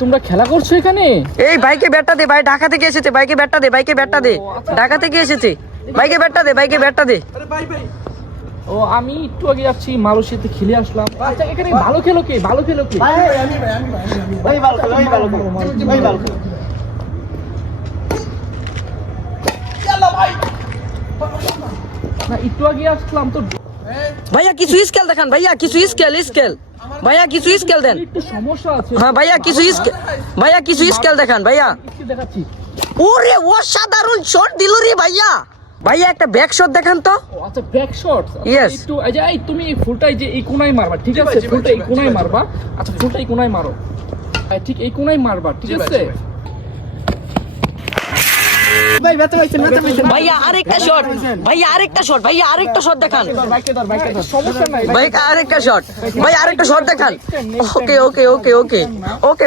তোমরা খেলা করছো এখানে? এই ভাইকে ব্যাটটা দে, ভাই ঢাকা থেকে এসেছে, ভাইকে ব্যাটটা দে, ভাইকে ব্যাটটা দে, ঢাকা থেকে এসেছে, ভাইকে ব্যাটটা দে, ভাইকে ব্যাটটা দে। ও আমি একটু আগে যাচ্ছি মালয়েশিয়াতে খেলে আসলাম। আচ্ছা এখানে ভালো খেলো কে? ভালো খেলো কে? না একটু আগে আসলাম তো। ভাইয়া কিছু স্কেল দেখান, ভাইয়া কিছু স্কেল, ভাইয়া কিছু স্কেল দেন। একটু সমস্যা আছে। হ্যাঁ ভাইয়া কিছু স্কেল, ভাইয়া কিছু স্কেল দেখান ভাইয়া। একটু দেখাচ্ছি। ওরে অসাধারণ শট দিল রে ভাইয়া। ভাইয়া একটা ব্যাক শট দেখান তো। ও আচ্ছা ব্যাক শট। Yes. একটু এই তুমি এই ফুলটা এই যে এই কোণায় মারবা, ঠিক আছে? ফুলটা এই কোণায় মারবা। আচ্ছা ফুলটা এই কোণায় মারো। ঠিক এই কোণায় মারবা, ঠিক আছে? ভাইয়া আরেকটা শট, ভাইয়া আরেকটা শট, ভাইয়া আরেকটা শট দেখান। সমস্যা নাই। ভাই আরেকটা শট, ভাই আরেকটা শট দেখান। ওকে ওকে ওকে ওকে ওকে।